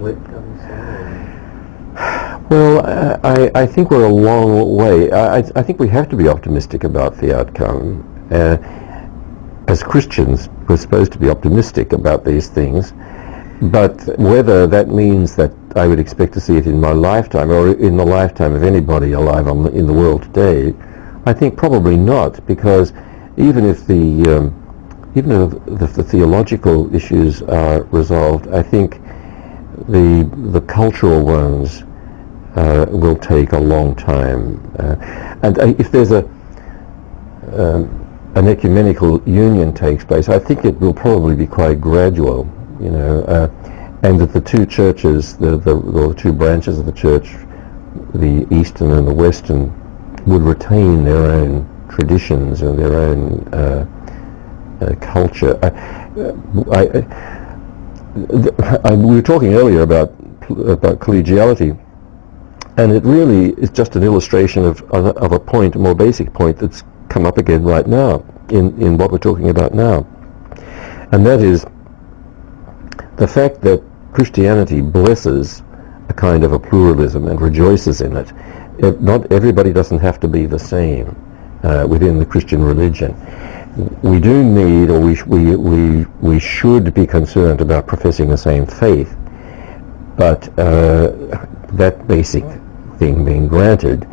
split, are you saying? Well, I think we're a long way. I think we have to be optimistic about the outcome. As Christians, we're supposed to be optimistic about these things, but whether that means that I would expect to see it in my lifetime or in the lifetime of anybody alive in the world today, I think probably not, because even if the theological issues are resolved, I think the cultural ones will take a long time. And if there's an ecumenical union takes place, I think it will probably be quite gradual, and that the two churches, the two branches of the church, the Eastern and the Western, would retain their own traditions and their own culture. We were talking earlier about collegiality, and it really is just an illustration of a point, a more basic point that's come up again right now in what we're talking about now. And that is the fact that Christianity blesses a kind of a pluralism and rejoices in it. Not everybody doesn't have to be the same within the Christian religion. We do need, or we should be concerned about professing the same faith, but that basic thing being granted,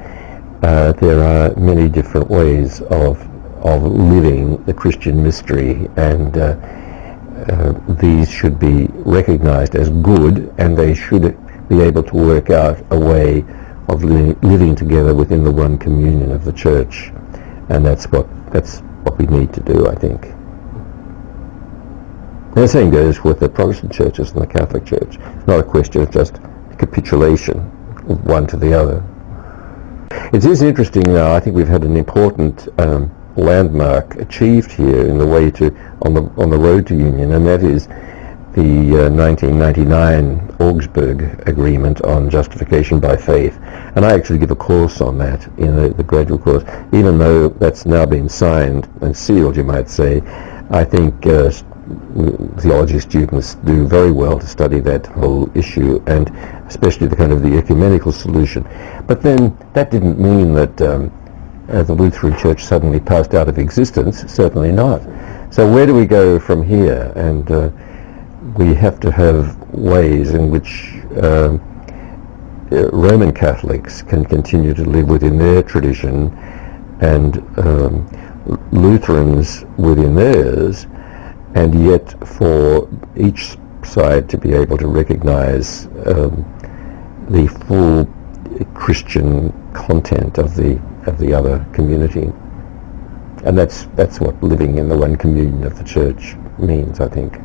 there are many different ways of living the Christian mystery, and these should be recognized as good, and they should be able to work out a way of living together within the one communion of the church, and that's what we need to do, I think. And the same goes with the Protestant churches and the Catholic Church. It's not a question of just capitulation of one to the other. It is interesting now. I think we've had an important landmark achieved here in the way on the road to union, and that is the 1999 Augsburg Agreement on justification by faith. And I actually give a course on that in the graduate course. Even though that's now been signed and sealed, you might say, I think theology students do very well to study that whole issue, and especially the kind of the ecumenical solution. But then that didn't mean that the Lutheran Church suddenly passed out of existence. Certainly not. So where do we go from here? And we have to have ways in which Roman Catholics can continue to live within their tradition, and Lutherans within theirs, and yet for each side to be able to recognize the full Christian content of the other community. And that's what living in the one communion of the church means, I think.